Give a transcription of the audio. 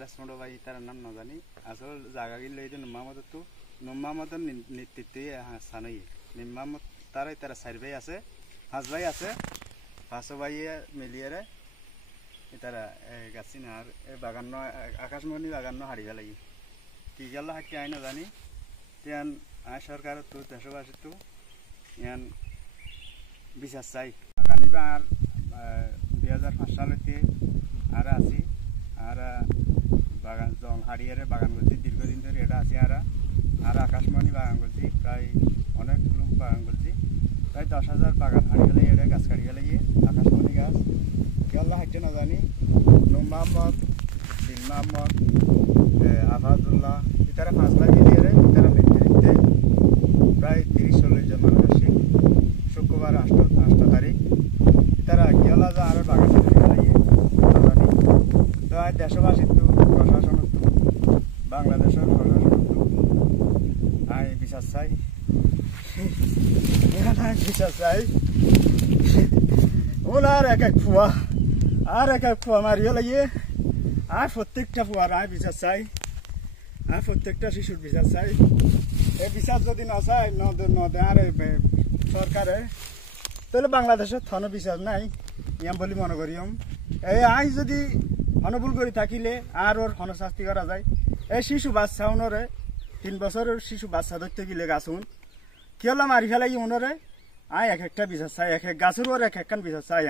তারা ছোট ভাই তার নাম না জানি আসল জায়গা গিয়ে নুম্মামদের নেতৃত্বে সানাই নিম্মামত তারা 4 ভাই আছে 5 ভাই আছে 5 ভাই মিলিয়ে তারা গাছি না আর বাগান আকাশমণি বাগান হারিয়ে লাগি কি গেল হাঁটি আই না জানি তেন আয় সরকার তো দেশবাসী তো ইয়ান বিচার চাই বাগানিবা আর 2005 সালেতে আর আছি আর বাগান জং হারিয়ে বাগান করছি দীর্ঘদিন ধরে এটা আছি আর আকাশমণি বাগান করছি প্রায় অনেক লোক বাগান করছি প্রায় 10,000 বাগান হারিয়ে গেলে এটা গাছ কাটি গেলে গিয়ে আকাশমণি গাছ কেল্লা হাঁটতে না জানি নুম মোহাম্মদ দিল মোহাম্মদ আফাদুল্লাহ ইতারা 5 ভাই মিলিয়ে ইতারা নেতৃত্বে প্রায় 30-40 জন মানুষ আসি শুক্রবার 8 তারিখ ইতারা কেলা যা আর বাগান লাগিয়ে তো দেশবাসী তো প্রশাসন তো বাংলাদেশের প্রশাসন তো আমি বিচার চাই বিচার চাই ওনার এক ফুয়া আর এক ফুয়া মারিয়ে লাগিয়ে আর প্রত্যেকটা ফুয়ার আমি বিচার চাই আর প্রত্যেকটা শিশুর বিচার চাই এই বিচার যদি না চাই নদে আর সরকারে তাহলে বাংলাদেশের থানো বিচার নাই ইয়াম বলে মনে করিম এই আই যদি হনভুল করে থাকিলে আর ওর হনশাস্তি করা যায় এই শিশু বাচ্চা উনরে 3 বছরের শিশু বাচ্চা ধরতে গেলে গাছুন কি হলো মারি ফেলাই উনরে আই এক একটা বিচার চাই এক গাছের ওর এক একখান বিচার চাই।